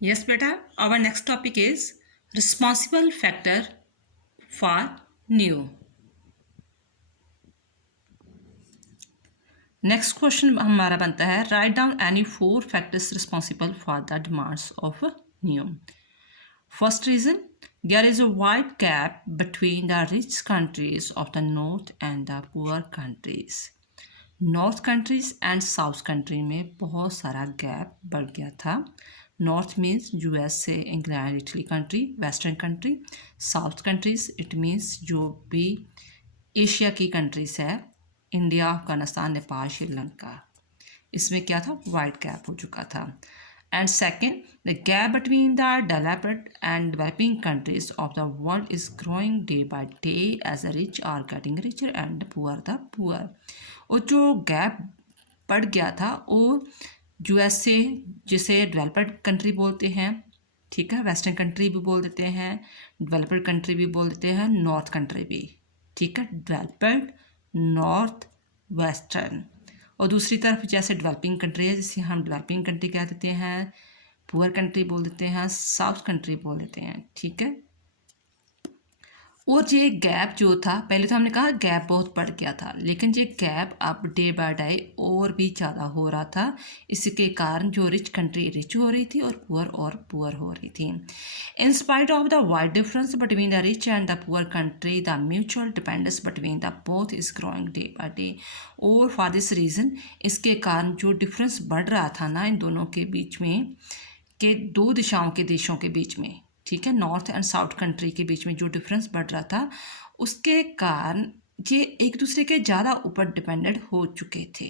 Yes, beta. Our next topic is responsible factor for new. Next question हमारा बनता है write down any 4 factors responsible for the demands of new. First reason, there is a wide gap between the rich countries of the north and the poor countries. North countries and south country में बहुत सारा gap बढ़ गया था. North means USA, England, Italy country, western country. South countries it means जो भी Asia की countries है, इंडिया, अफगानिस्तान, नेपाल, श्रीलंका. इसमें क्या था, वाइड गैप हो चुका था. And second, the gap between the developed and developing countries of the world is growing day by day as the rich are getting richer and the poor the poor. और जो gap बढ़ गया था वो USA, जिसे developed country बोलते हैं, ठीक है, वेस्टर्न कंट्री भी बोल देते हैं, डेवलप्ड कंट्री भी बोल देते हैं, नॉर्थ कंट्री भी, ठीक है, डेवलप्ड, नॉर्थ, वेस्टर्न. और दूसरी तरफ जैसे डेवलपिंग कंट्री है, जिसे हम डेवलपिंग कंट्री कह देते हैं, पुअर कंट्री बोल देते हैं, साउथ कंट्री बोल देते हैं, ठीक है. और ये गैप जो था, पहले तो हमने कहा गैप बहुत बढ़ गया था, लेकिन ये गैप अब डे बाय डे और भी ज़्यादा हो रहा था. इसके कारण जो रिच कंट्री रिच हो रही थी और पुअर हो रही थी. In spite of the wide difference between the rich and the poor country, the mutual dependence between the both is growing day by day. और फॉर दिस रीज़न, इसके कारण जो डिफरेंस बढ़ रहा था ना इन दोनों के बीच में, के दो दिशाओं के देशों के बीच में, ठीक है, नॉर्थ एंड साउथ कंट्री के बीच में जो डिफरेंस बढ़ रहा था, उसके कारण ये एक दूसरे के ज़्यादा ऊपर डिपेंडेंट हो चुके थे,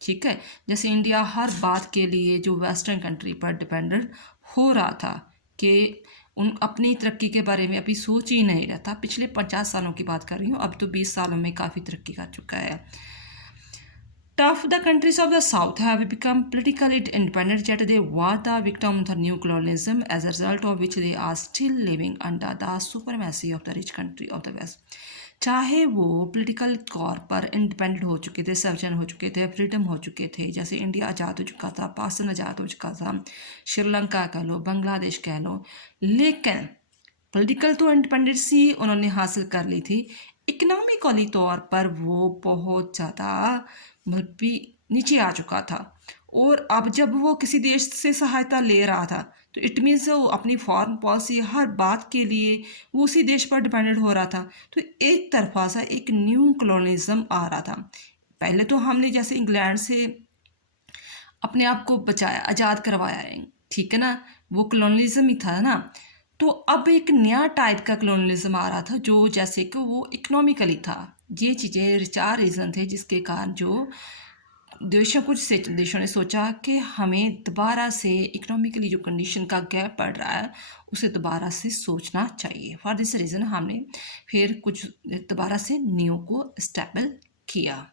ठीक है. जैसे इंडिया हर बात के लिए जो वेस्टर्न कंट्री पर डिपेंडेंट हो रहा था कि उन अपनी तरक्की के बारे में अभी सोच ही नहीं रहा था. पिछले 50 सालों की बात कर रही हूँ, अब तो 20 सालों में काफ़ी तरक्की कर चुका है. Tough, the countries of the South have become politically independent, yet they were the victim of the new colonialism, as a result of which they are still living under the supremacy of the rich country of the West. चाहे वो political तौर पर independent हो चुके थे, सवजन हो चुके थे, फ्रीडम हो चुके थे, जैसे इंडिया आज़ाद हो चुका था, पाकिस्तान आज़ाद हो चुका था, श्रीलंका कह लो, बांग्लादेश कह लो, लेकिन पॉलिटिकल तो इंडिपेंडेंसी उन्होंने हासिल कर ली थी. इकोनॉमिकली तौर पर वो बहुत ज़्यादा मतलब भी नीचे आ चुका था. और अब जब वो किसी देश से सहायता ले रहा था, तो इट मीन्स वो अपनी फॉरेन पॉलिसी हर बात के लिए वो उसी देश पर डिपेंडेंट हो रहा था. तो एक तरफा सा एक न्यू कॉलोनिज्म आ रहा था. पहले तो हमने जैसे इंग्लैंड से अपने आप को बचाया, आज़ाद करवाया है, ठीक है ना, वो कॉलोनिज्म ही था ना. तो अब एक नया टाइप का कॉलोनिज्म आ रहा था, जो जैसे कि वो इकोनॉमिकली था. ये चीज़ें 4 रीज़न थे जिसके कारण जो देशों ने सोचा कि हमें दोबारा से इकोनॉमिकली जो कंडीशन का गैप पड़ रहा है उसे दोबारा से सोचना चाहिए. फॉर दिस रीज़न हमने फिर कुछ दोबारा से न्यू को स्टेबल किया.